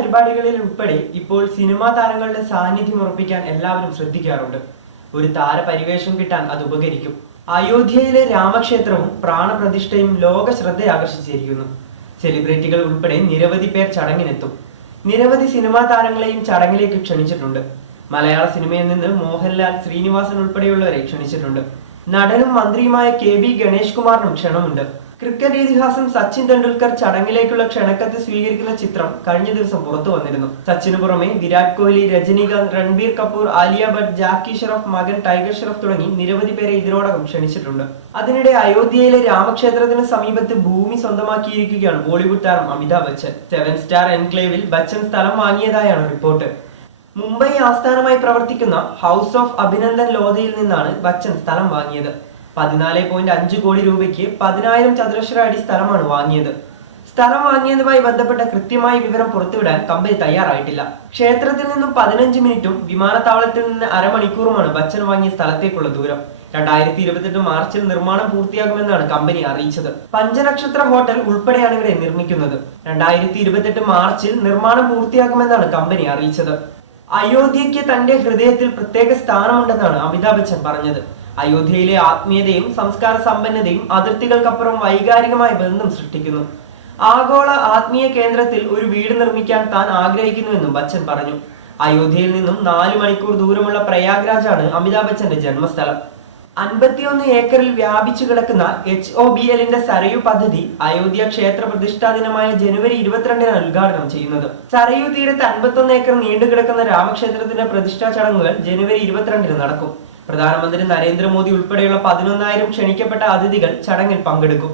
പരിപാടികളിൽ ഉൾപ്പെടെ ഇപ്പോൾ സിനിമാ താരങ്ങളുടെ സാന്നിധ്യം ഉറപ്പിക്കാൻ എല്ലാവരും ശ്രദ്ധിക്കാറുണ്ട്. ഒരു താരപരിവേഷം കിട്ടാൻ അത് ഉപകരിക്കും. അയോധ്യയിലെ രാമക്ഷേത്രവും പ്രാണപ്രതിഷ്ഠയും ലോക ശ്രദ്ധയാകർഷിച്ചിരിക്കുന്നു. സെലിബ്രിറ്റികൾ ഉൾപ്പെടെ നിരവധി പേർ ചടങ്ങിനെത്തും. നിരവധി സിനിമാ താരങ്ങളെയും ചടങ്ങിലേക്ക് ക്ഷണിച്ചിട്ടുണ്ട്. മലയാള സിനിമയിൽ നിന്ന് മോഹൻലാൽ, ശ്രീനിവാസൻ ഉൾപ്പെടെയുള്ളവരെ ക്ഷണിച്ചിട്ടുണ്ട്. നടനും മന്ത്രിയുമായ KB ഗണേഷ് കുമാറിനും ക്ഷണമുണ്ട്. ക്രിക്കറ്റ് ഇതിഹാസം സച്ചിൻ തെണ്ടുൽക്കർ ചടങ്ങിലേക്കുള്ള ക്ഷണക്കത്ത് സ്വീകരിക്കുന്ന ചിത്രം കഴിഞ്ഞ ദിവസം പുറത്തു വന്നിരുന്നു. സച്ചിന് പുറമെ വിരാട് കോഹ്ലി, രജനീകാന്ത്, രൺബീർ കപൂർ, ആലിയ ഭട്ട്, ജാക്കി ഷറഫ് മകൻ ടൈഗർ ഷറഫ് തുടങ്ങി നിരവധി പേരെ ഇതിനോടകം ക്ഷണിച്ചിട്ടുണ്ട്. അതിനിടെ അയോധ്യയിലെ രാമക്ഷേത്രത്തിന് സമീപത്ത് ഭൂമി സ്വന്തമാക്കിയിരിക്കുകയാണ് ബോളിവുഡ് താരം അമിതാഭ് ബച്ചൻ. 7 സ്റ്റാർ എൻക്ലേവിൽ ബച്ചൻ സ്ഥലം വാങ്ങിയതായാണ് റിപ്പോർട്ട്. മുംബൈ ആസ്ഥാനമായി പ്രവർത്തിക്കുന്ന ഹൗസ് ഓഫ് അഭിനന്ദൻ ലോധയിൽ നിന്നാണ് ബച്ചൻ സ്ഥലം വാങ്ങിയത്. 14.5 കോടി രൂപയ്ക്ക് 10,000 ചതുരശ്ര അടി സ്ഥലമാണ് വാങ്ങിയത്. സ്ഥലം വാങ്ങിയതുമായി ബന്ധപ്പെട്ട കൃത്യമായ വിവരം പുറത്തുവിടാൻ കമ്പനി തയ്യാറായിട്ടില്ല. ക്ഷേത്രത്തിൽ നിന്നും 15 മിനിറ്റും വിമാനത്താവളത്തിൽ നിന്ന് അരമണിക്കൂറുമാണ് ബച്ചൻ വാങ്ങിയ സ്ഥലത്തേക്കുള്ള ദൂരം. 2028 മാർച്ചിൽ നിർമ്മാണം പൂർത്തിയാകുമെന്നാണ് കമ്പനി അറിയിച്ചത്. പഞ്ചനക്ഷത്ര ഹോട്ടൽ ഉൾപ്പെടെയാണ് ഇവിടെ നിർമ്മിക്കുന്നത്. 2028 മാർച്ചിൽ നിർമ്മാണം പൂർത്തിയാക്കുമെന്നാണ് കമ്പനി അറിയിച്ചത്. അയോധ്യയ്ക്ക് തന്റെ ഹൃദയത്തിൽ പ്രത്യേക സ്ഥാനമുണ്ടെന്നാണ് അമിതാഭ് ബച്ചൻ പറഞ്ഞത്. അയോധ്യയിലെ ആത്മീയതയും സംസ്കാര സമ്പന്നതയും അതിർത്തികൾക്കപ്പുറം വൈകാരികമായ ബന്ധം സൃഷ്ടിക്കുന്നു. ആഗോള ആത്മീയ കേന്ദ്രത്തിൽ ഒരു വീട് നിർമ്മിക്കാൻ താൻ ആഗ്രഹിക്കുന്നുവെന്നും ബച്ചൻ പറഞ്ഞു. അയോധ്യയിൽ നിന്നും 4 മണിക്കൂർ ദൂരമുള്ള പ്രയാഗ്രാജാണ് അമിതാഭ് ബച്ചന്റെ ജന്മസ്ഥലം. 51 ഏക്കറിൽ വ്യാപിച്ചു കിടക്കുന്ന HOBLന്റെ സരയു പദ്ധതി അയോധ്യ ക്ഷേത്ര പ്രതിഷ്ഠാ ദിനമായ ജനുവരി 22-നാണ് ഉദ്ഘാടനം ചെയ്യുന്നത്. സരയു തീരത്ത് 51 ഏക്കർ നീണ്ടുകിടക്കുന്ന രാമക്ഷേത്രത്തിന്റെ പ്രതിഷ്ഠാ ചടങ്ങുകൾ ജനുവരി 22-ന് നടക്കും. പ്രധാനമന്ത്രി നരേന്ദ്രമോദി ഉൾപ്പെടെയുള്ള 11,000 ക്ഷണിക്കപ്പെട്ട അതിഥികൾ ചടങ്ങിൽ പങ്കെടുക്കും.